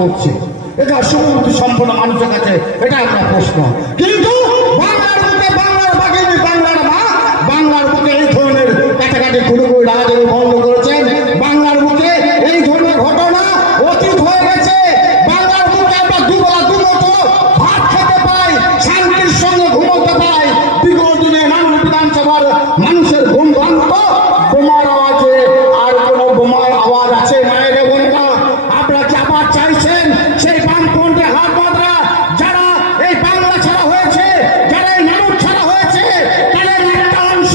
করছে। এটা শুভবুদ্ধি সম্পন্ন মানুষের কাছে এটা একটা প্রশ্ন। কিন্তু বাংলার বুকে বাংলার বাগিনী, বাংলার মা, বাংলার বুকে এই ধরনের কাটাকাটি খুঁড়ি রাজাদের বন্ধ করেছেন। বাংলার বুকে এই ধরনের ঘটনা অতীত হয়ে গেছে। বাংলার বুকে আমরা দুবেলা দুমতো ভাত খেতে পাই, শান্তির সঙ্গে ঘুমোতে পাই। বিগত দিনে নানান বিধানসভার মানুষের ঘুম ভাঙত বোমার আওয়াজে। আর কোনো বোমার আওয়াজ আছে মায়ের বোনেরা? আপনারা কি আবার চাইছেন সেই বামপন্থী হাত বাঁধরা যারা এই বাংলা ছাড়া হয়েছে, যারা এই নানুর ছাড়া হয়েছে, তাদের একটা অংশ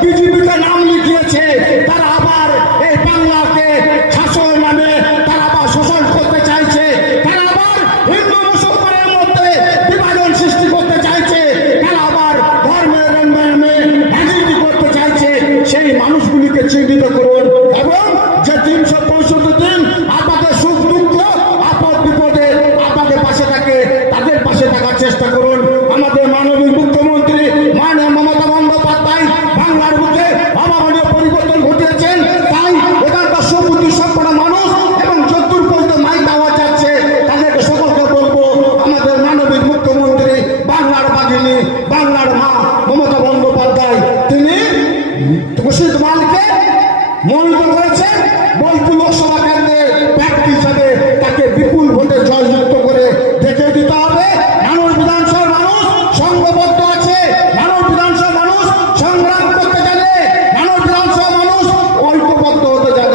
বিজেপিতে নাম লিখিয়েছে, তারা আবার এই বাংলাকে শাসন নামে তারা আবার শোষণ করতে চাইছে, তারা আবার হিন্দু মুসলমানের মধ্যে বিভাজন সৃষ্টি করতে চাইছে, তারা আবার ধর্মের নামে রাজনীতি করতে চাইছে। সেই মানুষগুলিকে চিহ্নিত করুন এবং যে 365 দিন আপনাদের সুখ দুঃখ আপদ বিপদে আপনাদের পাশে থাকে তাদের পাশে থাকার চেষ্টা করুন। আমাদের মাননীয় মুখ্যমন্ত্রী মাননীয় মমতা বন্দ্যোপাধ্যায় বাংলার বুকে অভাবনীয় পরিবর্তন ঘটিয়েছেন। তাই এখানকার সুবুদ্ধি সম্পন্ন মানুষ এবং যদ্দূর পর্যন্ত মাইক আওয়াজ যাচ্ছে তাদেরকে সকলকে বলবো, আমাদের মাননীয় মুখ্যমন্ত্রী বাংলার বাগিনী, বাংলার মা মমতা বন্দ্যোপাধ্যায় তিনি মুর্শিদ মালকে মনোনীত করেছেন। বোলপুর লোকসভা কেন্দ্রের প্রার্থী হিসাবে তাকে বিপুল ভোটে জয়যুক্ত করে দেখে দিতে হবে।